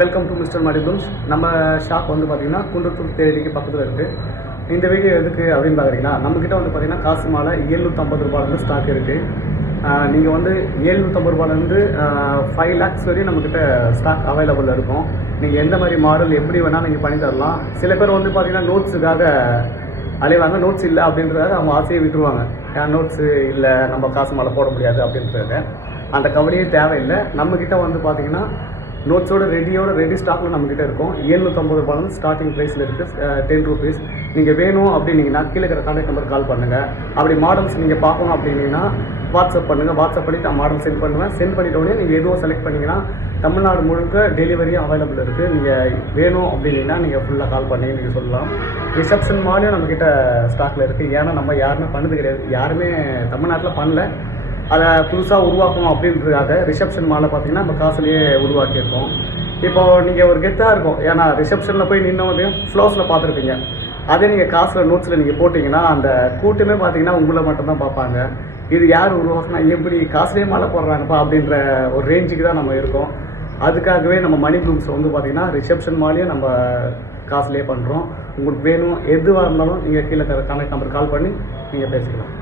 Welcome to mister மடிபுல்ஸ். நம்ம shop வந்து பார்த்திங்கன்னா குன்றத்தூர் தேடிக்கு பக்கத்தில் இருக்குது. இந்த வீடியோ எதுக்கு அப்படின்னு பார்க்குறீங்கன்னா, நம்மக்கிட்ட வந்து பார்த்திங்கன்னா காசு மாலை 750 ரூபாயிலேருந்து ஸ்டாக் இருக்குது. நீங்கள் வந்து 750 ரூபாயிலேருந்து 5 lakhs வரையும் நம்மக்கிட்ட ஸ்டாக் அவைலபிள் இருக்கும். நீங்கள் எந்த மாதிரி மாடல் எப்படி வேணால் நீங்கள் பண்ணி தரலாம். சில பேர் வந்து பார்த்திங்கன்னா நோட்ஸுக்காக அலைவாங்க, நோட்ஸ் இல்லை அப்படின்றதாக அவங்க ஆசையை விட்டுருவாங்க. ஏன் நோட்ஸு இல்லை, நம்ம காசு மாலை போட முடியாது அப்படின்றத. அந்த கவலையே தேவையில்லை. நம்மக்கிட்ட வந்து பார்த்திங்கன்னா நோட்ஸோட ரெடி ஸ்டாக்கில் நம்மக்கிட்ட இருக்கும். 750 ரூபாயிலேருந்து ஸ்டார்டிங் ப்ரைஸில் இருக்குது 10 rupees. நீங்கள் வேணும் அப்படின்னீங்கன்னா கீழே இருக்கிற கான்டாக்ட் நம்பர் கால் பண்ணுங்கள். அப்படி மாடல்ஸ் நீங்கள் பார்க்கணும் அப்படின்னீங்கன்னா வாட்ஸ்அப் பண்ணுங்கள். வாட்ஸ்அப் பண்ணிவிட்டு மாடல் சென்ட் பண்ணுவேன். சென்ட் பண்ணிட்டோடனே நீங்கள் எதுவும் செலக்ட் பண்ணிங்கன்னா தமிழ்நாடு முழுக்க டெலிவரியும் அவைலபிள் இருக்குது. நீங்கள் வேணும் அப்படின்னீங்கன்னா நீங்கள் ஃபுல்லாக கால் பண்ணி நீங்கள் சொல்லலாம். ரிசப்ஷன் மாலையும் நம்மக்கிட்ட ஸ்டாக்கில் இருக்குது. ஏன்னா நம்ம யாருமே பண்ணது கிடையாது, யாருமே தமிழ்நாட்டில் பண்ணல. அதை புதுசாக உருவாக்கணும் அப்படின்றதுக்காக ரிசப்ஷன் மாலை பார்த்திங்கன்னா நம்ம காசுலேயே உருவாக்கியிருக்கோம். இப்போது நீங்கள் ஒரு கெத்தாக இருக்கும், ஏன்னா ரிசப்ஷனில் போய் நின்னவங்க ஃப்ளோஸில் பார்த்துருப்பீங்க. அதே நீங்கள் காசில் நோட்ஸில் நீங்கள் போட்டிங்கன்னா அந்த கூட்டமே பார்த்திங்கன்னா உங்களை மட்டும்தான் பார்ப்பாங்க. இது யார் உருவாக்குனா, எப்படி காசுலேயே மாலை போடுறாங்கப்பா அப்படின்ற ஒரு ரேஞ்சுக்கு தான் நம்ம இருக்கோம். அதுக்காகவே நம்ம மணி ப்ளூம்ஸில் வந்து பார்த்திங்கன்னா ரிசப்ஷன் மாலையும் நம்ம காசுலேயே பண்ணுறோம். உங்களுக்கு வேணும் எதுவாக இருந்தாலும் நீங்கள் கீழே கான்டாக்ட் நம்பர் கால் பண்ணி நீங்கள் பேசிக்கலாம்.